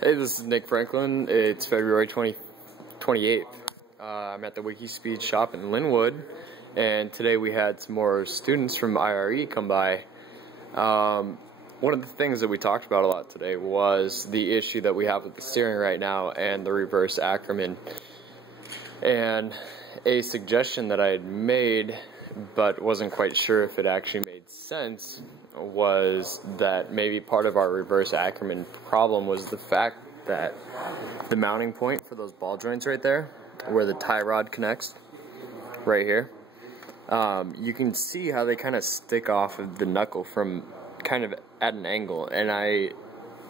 Hey, this is Nick Franklin. It's February 28th. I'm at the WIKISPEED shop in Linwood, and today we had some more students from IRE come by. One of the things that we talked about a lot today was the issue that we have with the steering right now and the reverse Ackerman. And a suggestion that I had made, but wasn't quite sure if it actually made sense, was that maybe part of our reverse Ackerman problem was the fact that the mounting point for those ball joints right there, where the tie rod connects, right here, you can see how they kind of stick off of the knuckle from kind of at an angle, and I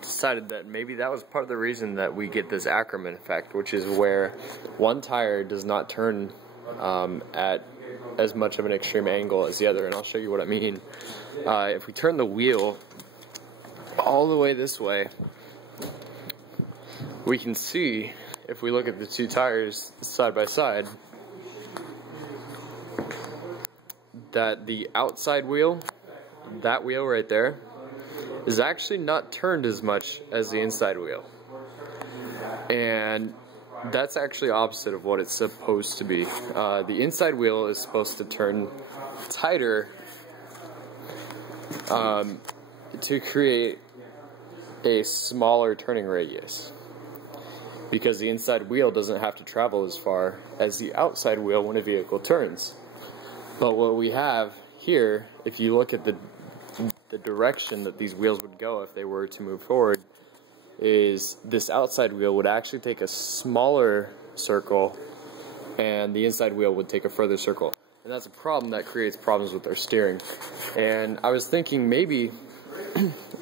decided that maybe that was part of the reason that we get this Ackerman effect, which is where one tire does not turn at as much of an extreme angle as the other, and I'll show you what I mean. If we turn the wheel all the way this way, we can see, if we look at the two tires side by side, that the outside wheel, that wheel right there, is actually not turned as much as the inside wheel. And that's actually opposite of what it's supposed to be. The inside wheel is supposed to turn tighter to create a smaller turning radius, because the inside wheel doesn't have to travel as far as the outside wheel when a vehicle turns. But what we have here, if you look at the direction that these wheels would go if they were to move forward, is this outside wheel would actually take a smaller circle and the inside wheel would take a further circle. And that's a problem that creates problems with our steering. And I was thinking maybe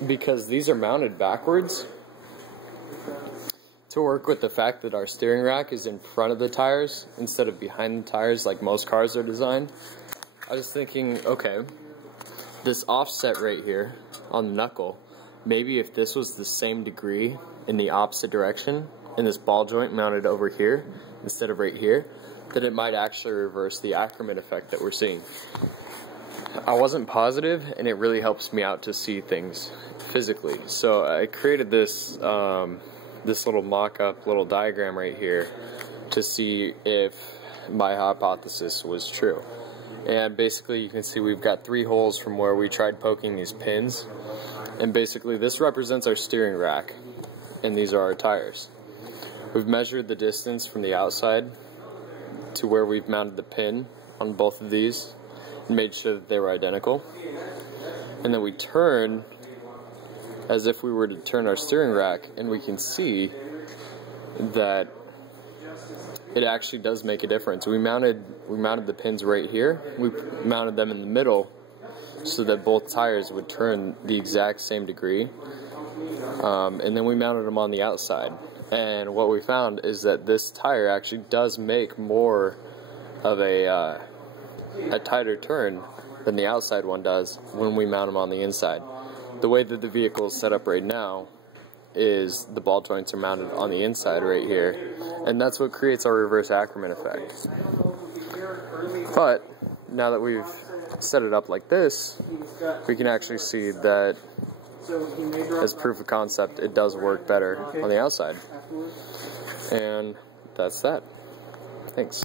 because these are mounted backwards, to work with the fact that our steering rack is in front of the tires instead of behind the tires like most cars are designed, I was thinking, okay, this offset right here on the knuckle, maybe if this was the same degree in the opposite direction, and this ball joint mounted over here instead of right here, then it might actually reverse the Ackerman effect that we're seeing. I wasn't positive, and it really helps me out to see things physically. So I created this this little mock-up little diagram right here to see if my hypothesis was true. And basically you can see we've got 3 holes from where we tried poking these pins. And basically this represents our steering rack, and these are our tires. We've measured the distance from the outside to where we've mounted the pin on both of these and made sure that they were identical. And then we turn as if we were to turn our steering rack, and we can see that it actually does make a difference. We mounted the pins right here. We mounted them in the middle so that both tires would turn the exact same degree, and then we mounted them on the outside. And what we found is that this tire actually does make more of a tighter turn than the outside one does when we mount them on the inside. The way that the vehicle is set up right now is the ball joints are mounted on the inside right here, and that's what creates our reverse Ackerman effect. But now that we've set it up like this, we can actually see that as proof of concept it does work better on the outside. And that's that. Thanks.